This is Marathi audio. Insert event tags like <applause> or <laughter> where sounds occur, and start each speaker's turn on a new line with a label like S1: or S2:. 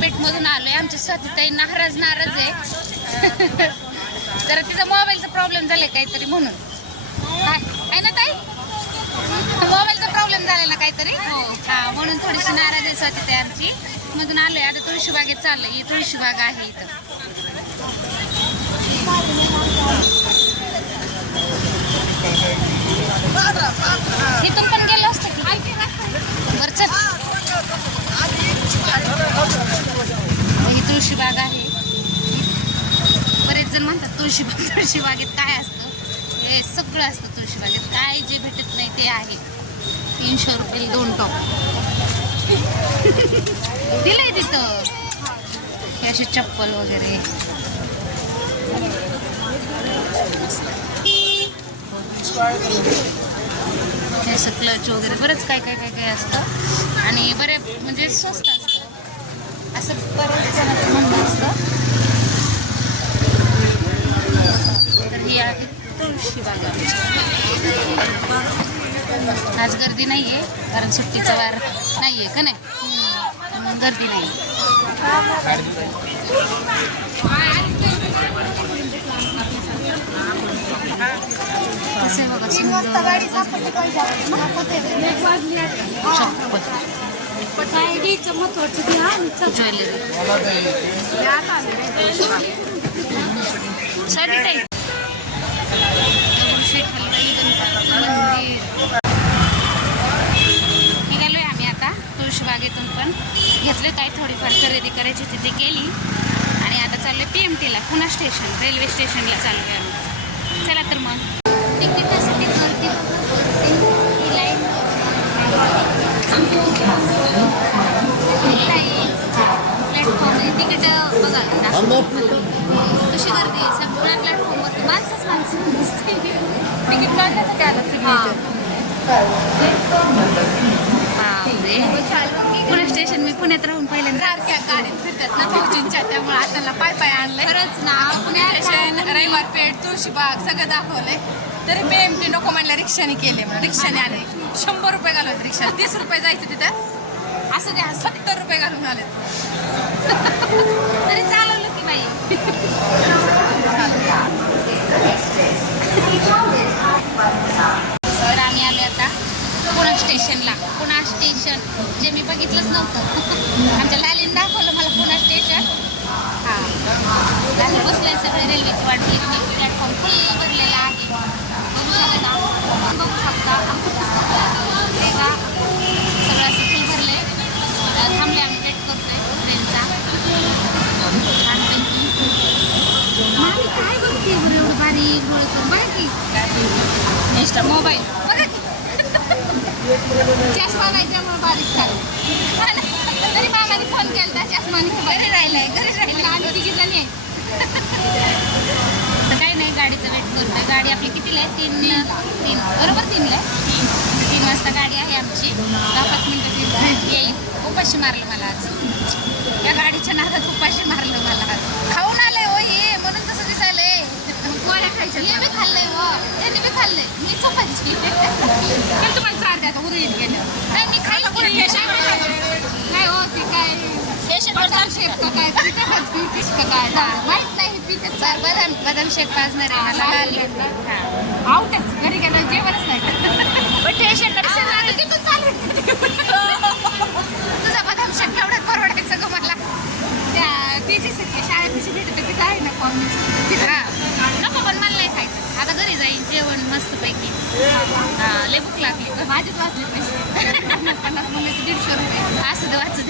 S1: पेठमधून आलोय. आमची स्वातीताई नाराज नाराज आहे. <laughs> जरा तिचा मोबाईलचा प्रॉब्लेम झालाय काहीतरी म्हणून. काय आहे ना ताई? मोबाईलचा प्रॉब्लेम झालेला काहीतरी? हा. म्हणून थोडीशी नाराज आहे स्वातीताई आमची. मधून आलोय. आता तुळशी बागेत चाललोय. ही तुळशी बाग आहे इथं इथून पण गेलो असतो की बरं चल ही तुळशी बाग आहे बरेच जण म्हणतात तुळशीबाग <laughs> तुळशीबागेत काय असतं? हे सगळं असतं तुळशीबागेत काय जे भेटत नाही ते आहे. तीनशे रुपये दोन टॉप. <laughs> दिलंय तिथं. हे असे चप्पल वगैरे. हे असं क्लच वगैरे. बरंच काय काय काय काय असतं. आणि बरे म्हणजे स्वस्त असतं. असं बऱ्याच जणांचं म्हणणं असतं तर ही आहे तुळशी बाग आमची. आज गर्दी नाही आहे कारण सुट्टीचा वार नाही आहे का नाही? गर्दी नाही असं आहे ज्वेलरी घेतले काय थोडीफार खरेदी करायची होती ती केली. आणि आता चाललोय पी एम टीला पुन्हा स्टेशन रेल्वे स्टेशनला चाललोय आम्ही. चला तर मग. तिकिटासाठी गर्दी ही लाईन प्लॅटफॉर्म तिकीट बघा. कशी गर्दी आहे. सगळ्या प्लॅटफॉर्मवरती माणसंच माणसं दिसते तिकीट काढण्यासाठी आलं पुणे स्टेशन मी पुण्यात राहून पहिल्यांदा.
S2: गाडीत फिरतात ना भाऊजींच्या त्यामुळे आता पाय पाय आणलंय.
S1: खरंच ना.
S2: पुणे स्टेशन रविवार पेठ तुळशीबाग सगळं दाखवलंय. तरी पी एम टी नको म्हणलं रिक्षाने केले म्हणून. रिक्षाने आले. शंभर रुपये घालवले रिक्षा. तीस रुपये जायचं तिथं.
S1: असं असं
S2: सत्तर रुपये घालून आले
S1: तरी चालवलं की बाई तर आम्ही आलो आता पुणा स्टेशनला पुणा स्टेशन जे मी बघितलंच नव्हतं. आमच्या लालीने दाखवलं मला पुणा स्टेशन. हां. लाली बसले सगळे रेल्वेची वाट घेतली प्लॅटफॉर्म फुल भरलेला आहे. बघू शकता. बघू शकता. तेव्हा सगळं असं फुल आहे थांबले आम्ही वेट करतोय ट्रेनचा छानपैकी. मामी काय बघते बरं एवढं बारीक डोळे करून बघा मोबाईल बघा चष्मा नाही त्यामुळे बारीक चालू तरी मामाने फोन केला चष्माने घरी राहिलाय. घरी राहिला आम्ही तिघी जणी आहे. तर काही नाही गाडीचं वेट करतोय. गाडी आपली कितीला आहे? तीन तीन. बरोबर तीनला आहे? तीन वाजता गाडी आहे आमची. दहा पाच मिनटं तीन येईल. उपाशी मारलं मला आज. या गाडीच्या नादात उपाशी मारलं मला आज. खाऊन आलंय हो ये म्हणून तसं दिसायलंय. गोळ्या खायच्या मी बी खाल्लंय हो. त्यांनी बी खाल्लंय. मी चपाती. <laughs> पण नाही मी नाही हो. ते काय बदाम शेक का काय का काय झालं माहीत नाही पिते बदाम बदाम शेक पाजणार आहे मला लेबुक लागली. माझेच वाचले पैसे. पन्नास पन्नास दीडशे रुपये. असं वाचते